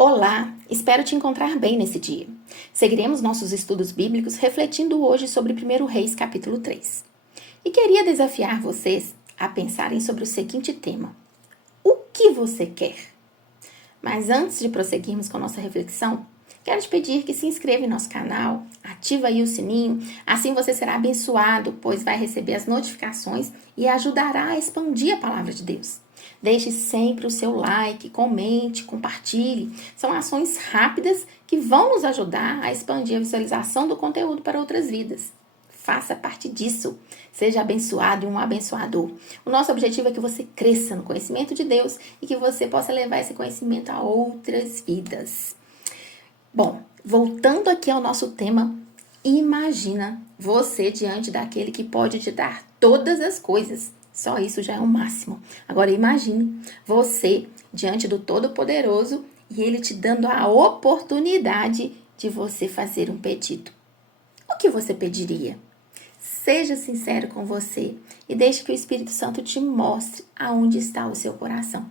Olá, espero te encontrar bem nesse dia. Seguiremos nossos estudos bíblicos refletindo hoje sobre 1 Reis capítulo 3. E queria desafiar vocês a pensarem sobre o seguinte tema: o que você quer? Mas antes de prosseguirmos com a nossa reflexão, quero te pedir que se inscreva em nosso canal, ativa aí o sininho, assim você será abençoado, pois vai receber as notificações e ajudará a expandir a palavra de Deus. Deixe sempre o seu like, comente, compartilhe. São ações rápidas que vão nos ajudar a expandir a visualização do conteúdo para outras vidas. Faça parte disso. Seja abençoado e um abençoador. O nosso objetivo é que você cresça no conhecimento de Deus e que você possa levar esse conhecimento a outras vidas. Bom, voltando aqui ao nosso tema, imagina você diante daquele que pode te dar todas as coisas. Só isso já é o máximo. Agora imagine você diante do Todo-Poderoso e Ele te dando a oportunidade de você fazer um pedido. O que você pediria? Seja sincero com você e deixe que o Espírito Santo te mostre aonde está o seu coração.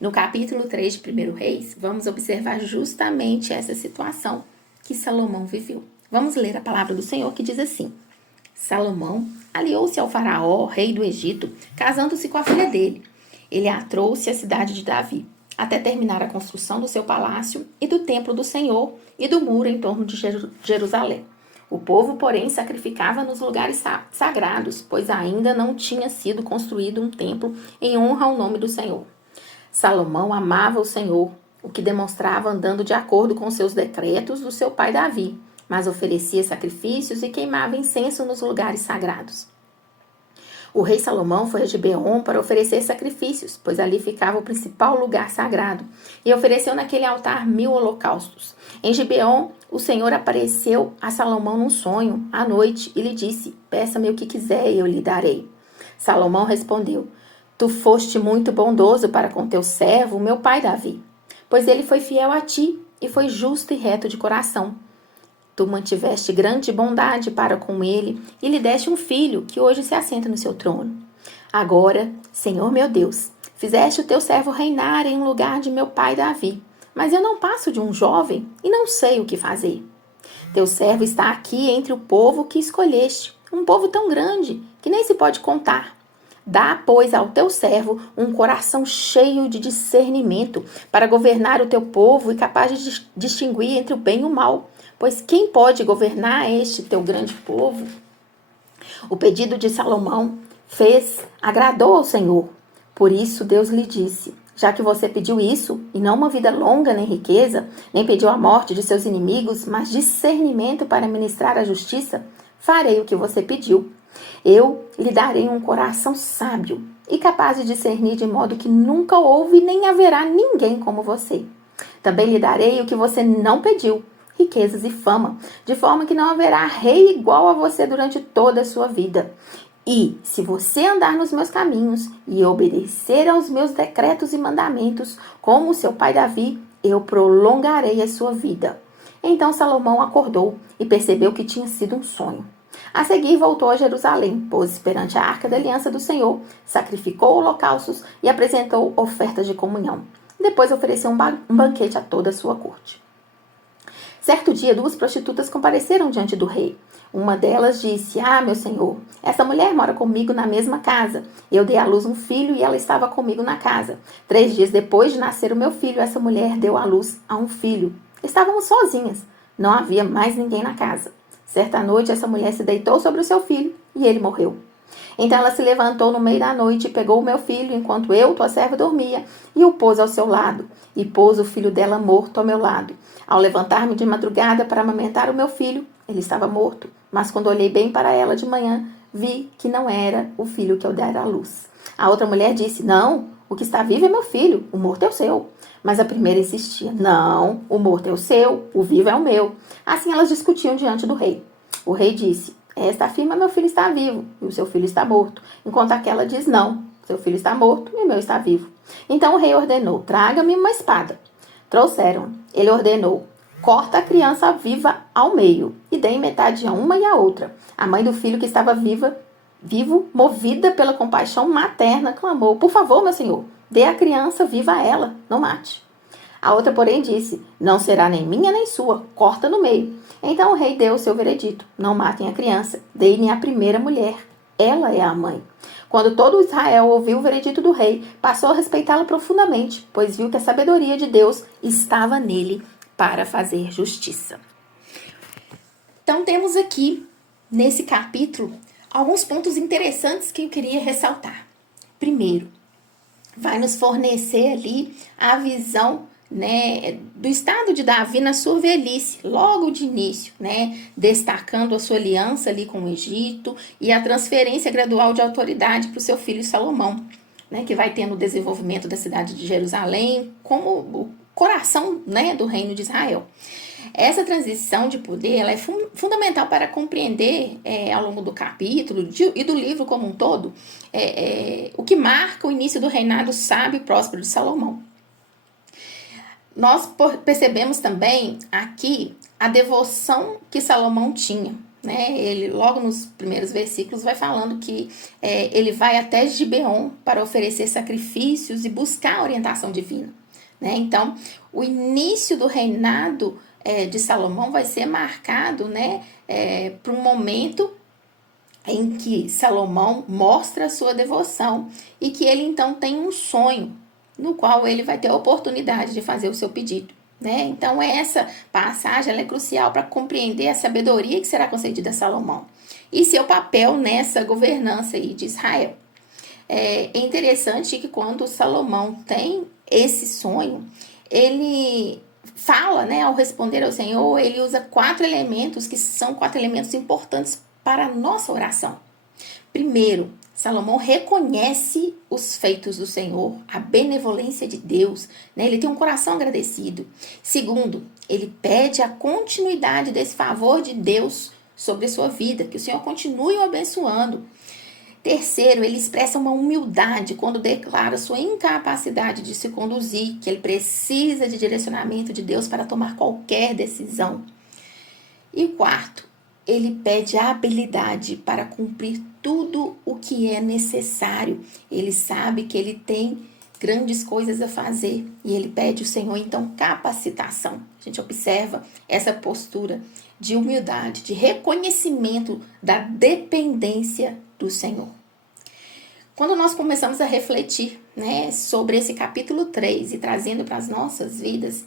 No capítulo 3 de 1 Reis, vamos observar justamente essa situação que Salomão viveu. Vamos ler a palavra do Senhor que diz assim: Salomão aliou-se ao faraó, rei do Egito, casando-se com a filha dele. Ele a trouxe à cidade de Davi, até terminar a construção do seu palácio e do templo do Senhor e do muro em torno de Jerusalém. O povo, porém, sacrificava nos lugares sagrados, pois ainda não tinha sido construído um templo em honra ao nome do Senhor. Salomão amava o Senhor, o que demonstrava andando de acordo com seus decretos do seu pai Davi, mas oferecia sacrifícios e queimava incenso nos lugares sagrados. O rei Salomão foi a Gibeon para oferecer sacrifícios, pois ali ficava o principal lugar sagrado, e ofereceu naquele altar 1000 holocaustos. Em Gibeon, o Senhor apareceu a Salomão num sonho, à noite, e lhe disse: peça-me o que quiser e eu lhe darei. Salomão respondeu: tu foste muito bondoso para com teu servo, meu pai Davi, pois ele foi fiel a ti e foi justo e reto de coração. Tu mantiveste grande bondade para com ele e lhe deste um filho que hoje se assenta no seu trono. Agora, Senhor meu Deus, fizeste o teu servo reinar em lugar de meu pai Davi, mas eu não passo de um jovem e não sei o que fazer. Teu servo está aqui entre o povo que escolheste, um povo tão grande que nem se pode contar. Dá, pois, ao teu servo um coração cheio de discernimento para governar o teu povo e capaz de distinguir entre o bem e o mal. Pois quem pode governar este teu grande povo? O pedido de Salomão agradou ao Senhor. Por isso Deus lhe disse: já que você pediu isso, e não uma vida longa nem riqueza, nem pediu a morte de seus inimigos, mas discernimento para ministrar a justiça, farei o que você pediu. Eu lhe darei um coração sábio e capaz de discernir de modo que nunca houve nem haverá ninguém como você. Também lhe darei o que você não pediu, riquezas e fama, de forma que não haverá rei igual a você durante toda a sua vida. E, se você andar nos meus caminhos e obedecer aos meus decretos e mandamentos, como seu pai Davi, eu prolongarei a sua vida. Então Salomão acordou e percebeu que tinha sido um sonho. A seguir voltou a Jerusalém, pôs perante a arca da aliança do Senhor, sacrificou holocaustos e apresentou ofertas de comunhão. Depois ofereceu um banquete a toda a sua corte. Certo dia, 2 prostitutas compareceram diante do rei. Uma delas disse: meu senhor, essa mulher mora comigo na mesma casa. Eu dei à luz um filho e ela estava comigo na casa. 3 dias depois de nascer o meu filho, essa mulher deu à luz a um filho. Estávamos sozinhas. Não havia mais ninguém na casa. Certa noite, essa mulher se deitou sobre o seu filho e ele morreu. Então ela se levantou no meio da noite e pegou o meu filho, enquanto eu, tua serva, dormia, e o pôs ao seu lado, e pôs o filho dela morto ao meu lado. Ao levantar-me de madrugada para amamentar o meu filho, ele estava morto, mas quando olhei bem para ela de manhã, vi que não era o filho que eu dera à luz. A outra mulher disse: não, o que está vivo é meu filho, o morto é o seu. Mas a primeira insistia: não, o morto é o seu, o vivo é o meu. Assim elas discutiam diante do rei. O rei disse: esta afirma: meu filho está vivo e o seu filho está morto. Enquanto aquela diz: não, seu filho está morto e o meu está vivo. Então o rei ordenou: traga-me uma espada. Trouxeram. Ele ordenou: corta a criança viva ao meio e dê metade a uma e a outra. A mãe do filho que estava vivo, movida pela compaixão materna, clamou: por favor, meu senhor, dê a criança viva a ela, não mate. A outra, porém, disse: não será nem minha nem sua, corta no meio. Então o rei deu o seu veredito: não matem a criança, deem-me a primeira mulher. Ela é a mãe. Quando todo Israel ouviu o veredito do rei, passou a respeitá-lo profundamente, pois viu que a sabedoria de Deus estava nele para fazer justiça. Então temos aqui, nesse capítulo, alguns pontos interessantes que eu queria ressaltar. Primeiro, vai nos fornecer ali a visão, né, do estado de Davi na sua velhice, logo de início, né, destacando a sua aliança ali com o Egito e a transferência gradual de autoridade para o seu filho Salomão, né, que vai tendo o desenvolvimento da cidade de Jerusalém como o coração, né, do reino de Israel. Essa transição de poder ela é fundamental para compreender ao longo do capítulo e do livro como um todo o que marca o início do reinado sábio e próspero de Salomão. Nós percebemos também aqui a devoção que Salomão tinha. Né? Ele, logo nos primeiros versículos, vai falando que ele vai até Gibeon para oferecer sacrifícios e buscar a orientação divina. Né? Então, o início do reinado de Salomão vai ser marcado, né, por um momento em que Salomão mostra a sua devoção e que ele então tem um sonho no qual ele vai ter a oportunidade de fazer o seu pedido. Né? Então essa passagem ela é crucial para compreender a sabedoria que será concedida a Salomão e seu papel nessa governança aí de Israel. É interessante que quando Salomão tem esse sonho, ele fala, né, ao responder ao Senhor, ele usa 4 elementos que são 4 elementos importantes para a nossa oração. Primeiro, Salomão reconhece os feitos do Senhor, a benevolência de Deus, né? Ele tem um coração agradecido. Segundo, ele pede a continuidade desse favor de Deus sobre a sua vida, que o Senhor continue o abençoando. Terceiro, ele expressa uma humildade quando declara sua incapacidade de se conduzir, que ele precisa de direcionamento de Deus para tomar qualquer decisão. E quarto, ele pede a habilidade para cumprir tudo o que é necessário. Ele sabe que ele tem grandes coisas a fazer e ele pede ao Senhor, então, capacitação. A gente observa essa postura de humildade, de reconhecimento da dependência do Senhor. Quando nós começamos a refletir, né, sobre esse capítulo 3 e trazendo para as nossas vidas,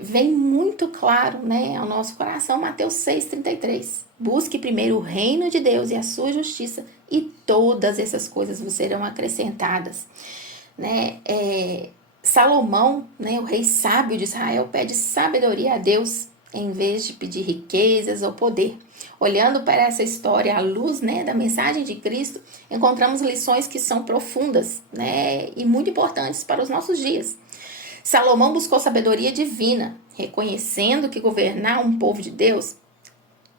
vem muito claro, né, ao nosso coração Mateus 6,33. Busque primeiro o reino de Deus e a sua justiça e todas essas coisas vos serão acrescentadas. Né? Salomão, né, o rei sábio de Israel, pede sabedoria a Deus em vez de pedir riquezas ou poder. Olhando para essa história à luz, né, da mensagem de Cristo, encontramos lições que são profundas, né, e muito importantes para os nossos dias. Salomão buscou sabedoria divina, reconhecendo que governar um povo de Deus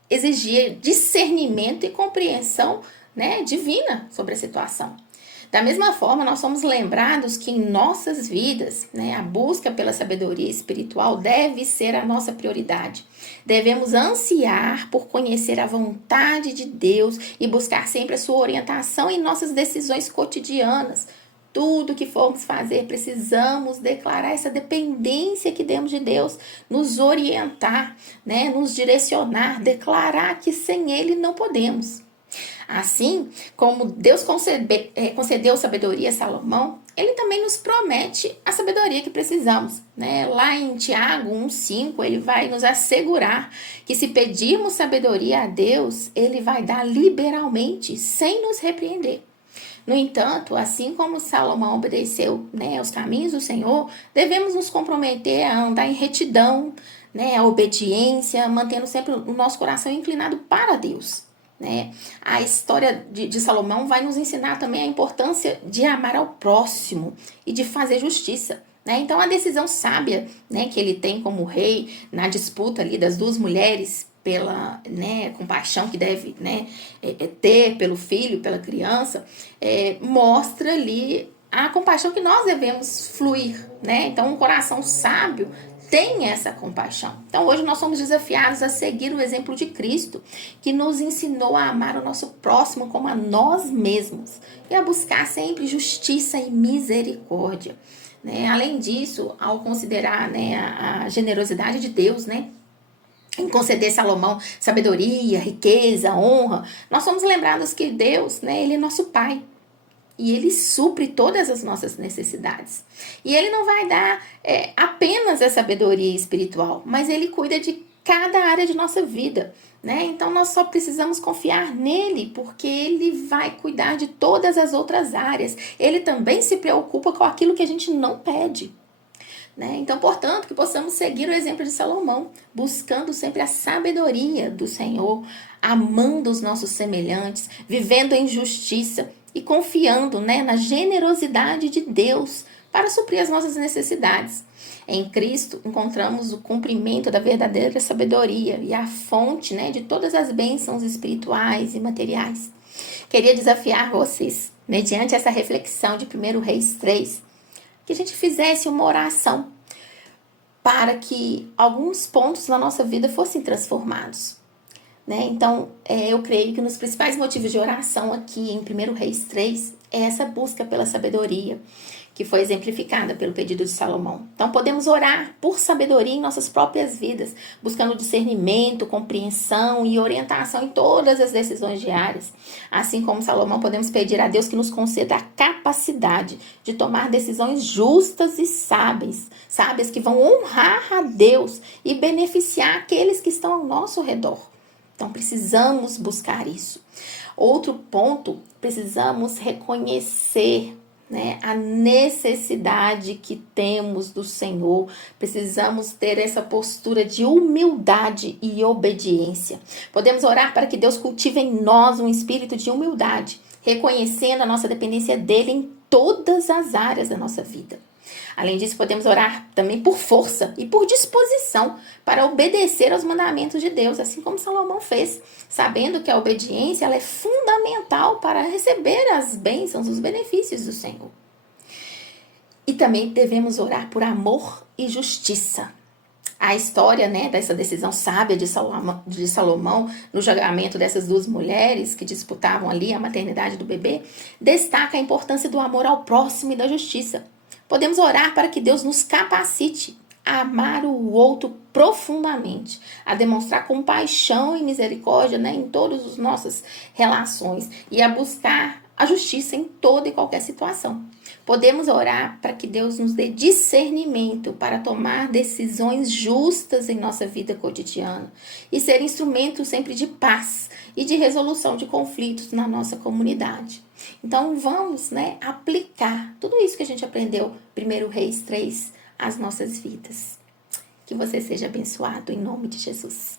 exigia discernimento e compreensão, né, divina sobre a situação. Da mesma forma, nós somos lembrados que em nossas vidas, né, a busca pela sabedoria espiritual deve ser a nossa prioridade. Devemos ansiar por conhecer a vontade de Deus e buscar sempre a sua orientação em nossas decisões cotidianas. Tudo que formos fazer, precisamos declarar essa dependência que temos de Deus, nos orientar, né, nos direcionar, declarar que sem Ele não podemos. Assim como Deus concedeu sabedoria a Salomão, Ele também nos promete a sabedoria que precisamos. Né? Lá em Tiago 1,5, Ele vai nos assegurar que se pedirmos sabedoria a Deus, Ele vai dar liberalmente, sem nos repreender. No entanto, assim como Salomão obedeceu, né, aos caminhos do Senhor, devemos nos comprometer a andar em retidão, né, a obediência, mantendo sempre o nosso coração inclinado para Deus. Né? A história de Salomão vai nos ensinar também a importância de amar ao próximo e de fazer justiça. Né? Então, a decisão sábia, né, que ele tem como rei na disputa ali das 2 mulheres pela, né, compaixão que deve, né, ter pelo filho, pela criança, mostra ali a compaixão que nós devemos fluir. Né? Então, um coração sábio tem essa compaixão. Então, hoje nós somos desafiados a seguir o exemplo de Cristo, que nos ensinou a amar o nosso próximo como a nós mesmos e a buscar sempre justiça e misericórdia. né? Além disso, ao considerar, né, a generosidade de Deus, né, em conceder Salomão sabedoria, riqueza, honra, nós somos lembrados que Deus, né, ele é nosso Pai. E ele supre todas as nossas necessidades. E ele não vai dar apenas a sabedoria espiritual, mas ele cuida de cada área de nossa vida, né? Então nós só precisamos confiar nele, porque ele vai cuidar de todas as outras áreas. Ele também se preocupa com aquilo que a gente não pede. Né? Então, portanto, que possamos seguir o exemplo de Salomão, buscando sempre a sabedoria do Senhor, amando os nossos semelhantes, vivendo em justiça e confiando, né, na generosidade de Deus para suprir as nossas necessidades. Em Cristo encontramos o cumprimento da verdadeira sabedoria e a fonte, né, de todas as bênçãos espirituais e materiais. Queria desafiar vocês, mediante essa reflexão de 1 Reis 3, que a gente fizesse uma oração para que alguns pontos na nossa vida fossem transformados. Né? Então, eu creio que nos principais motivos de oração aqui em 1 Reis 3 é essa busca pela sabedoria, que foi exemplificada pelo pedido de Salomão. Então, podemos orar por sabedoria em nossas próprias vidas, buscando discernimento, compreensão e orientação em todas as decisões diárias. Assim como Salomão, podemos pedir a Deus que nos conceda a capacidade de tomar decisões justas e sábias que vão honrar a Deus e beneficiar aqueles que estão ao nosso redor. Então, precisamos buscar isso. Outro ponto, precisamos reconhecer, né, a necessidade que temos do Senhor. Precisamos ter essa postura de humildade e obediência. Podemos orar para que Deus cultive em nós um espírito de humildade, reconhecendo a nossa dependência dele em todas as áreas da nossa vida. Além disso, podemos orar também por força e por disposição para obedecer aos mandamentos de Deus, assim como Salomão fez, sabendo que a obediência ela é fundamental para receber as bênçãos, os benefícios do Senhor. E também devemos orar por amor e justiça. A história, né, dessa decisão sábia de Salomão no julgamento dessas duas mulheres que disputavam ali a maternidade do bebê, destaca a importância do amor ao próximo e da justiça. Podemos orar para que Deus nos capacite a amar o outro profundamente, a demonstrar compaixão e misericórdia, né, em todas as nossas relações e a buscar a justiça em toda e qualquer situação. Podemos orar para que Deus nos dê discernimento para tomar decisões justas em nossa vida cotidiana e ser instrumento sempre de paz e de resolução de conflitos na nossa comunidade. Então vamos, né, aplicar tudo isso que a gente aprendeu 1 Reis 3 às nossas vidas. Que você seja abençoado em nome de Jesus.